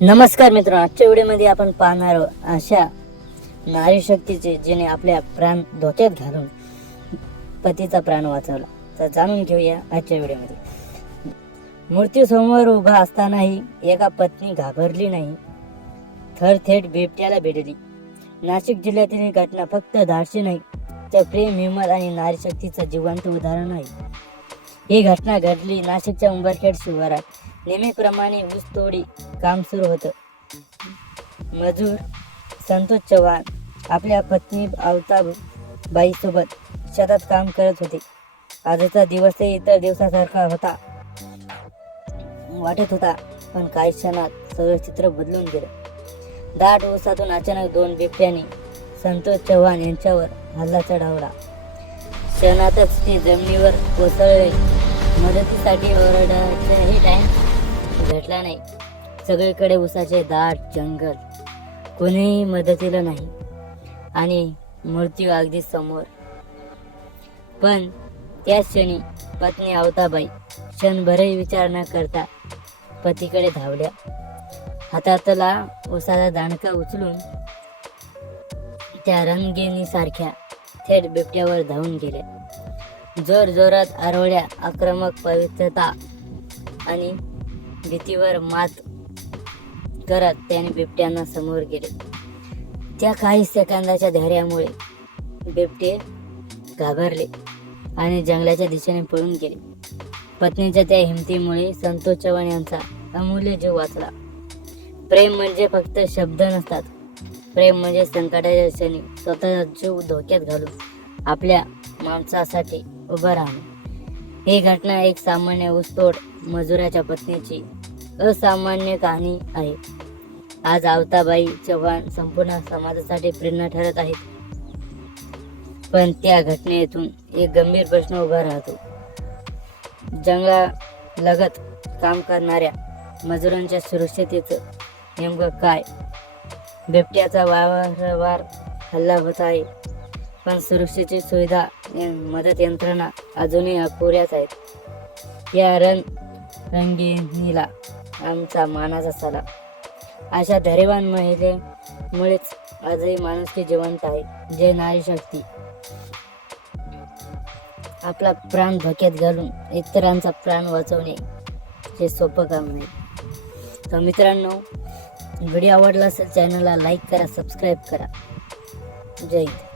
नमस्कार मित्र आजच्या व्हिडिओमध्ये आपण पाहणार अशा नारी शक्तीचे जिने आपल्या प्राण धोक्यात घालून पतीचा प्राण वाचवला. तर जाणून घेऊया आजच्या व्हिडिओमध्ये. मृत्यू उभा असतानाही एका पत्नी घाबरली नाही. थर थेट बिबट्याला भेटली. नाशिक जिल्ह्यातील ही घटना फक्त धाडशी नाही तर प्रेम हिंमत आणि नारी शक्तीचं जिवंत उदाहरण आहे. ही घटना घडली नाशिकच्या उंबरखेड शिवारात. नेहमीप्रमाणे ऊसतोडी काम सुरू होतं. मजूर संतोष चव्हाण आपल्या पत्नी आवताबाईसोबत शेतात काम करत होते. आजचा दिवसही इतर दिवसासारखा होता. वाटत होता पण काही क्षणात सगळं चित्र बदलून गेलं. दाट ओसातून अचानक दोन बिबट्याने संतोष चव्हाण यांच्यावर हल्ला चढवला क्षणातच ते जमिनीवर कोसळले. मदतीसाठी ओरडायचाही टाइम भेटला नाही. सगळीकडे उसाचे दाट जंगल. कोणीही मदतीला नाही. आणि मृत्यू अगदी समोर. पण त्या क्षणी पत्नी आवताबाई क्षणभरही विचार न करता पतीकडे धावल्या. हातातला उसाचा दांडका उचलून त्या रंगेनीसारख्या थेट बिबट्यावर धावून गेल्या. जोर जोरात आरवड्या आक्रमक पवित्रता आणि भीतीवर मात करत त्याने बिबट्यांना समोर गेले. त्या काही सेकंदाच्या धैर्यामुळे बिबटे घाबरले आणि जंगलाच्या दिशेने पळून गेले. पत्नीच्या त्या हिमतीमुळे संतोष चव्हाण यांचा अमूल्य जीव वाचला. प्रेम म्हणजे फक्त शब्द नसतात. प्रेम म्हणजे संकटाच्या क्षणी स्वतःचा जीव धोक्यात घालून आपल्या माणसासाठी उभं राहणे. ही घटना एक सामान्य ऊसतोड मजुराच्या पत्नीची असामान्य कहाणी आहे. आज आवताबाई चव्हाण संपूर्ण समाजासाठी प्रेरणा ठरत आहेत. पण त्या घटनेतून एक गंभीर प्रश्न उभा राहतो. जंगला लगत काम करणाऱ्या मजुरांच्या सुरक्षितेचं नेमकं काय? बिबट्याचा वारंवार हल्ला होत आहे पण सुरक्षेची सुविधा मदत यंत्रणा अजूनही अपुऱ्याच आहेत. या रंग रंगिणीला आमचा मानाचा सला अशा धैर्यवान महिलेमुळेच आजही माणुसकी जिवंत आहे जे नारी शक्ती. आपला प्राण धोक्यात घालून इतरांचा प्राण वाचवणे हे सोपं काम नाही. तर मित्रांनो व्हिडिओ आवडला असेल चॅनलला लाईक करा सबस्क्राईब करा. जय हिंद.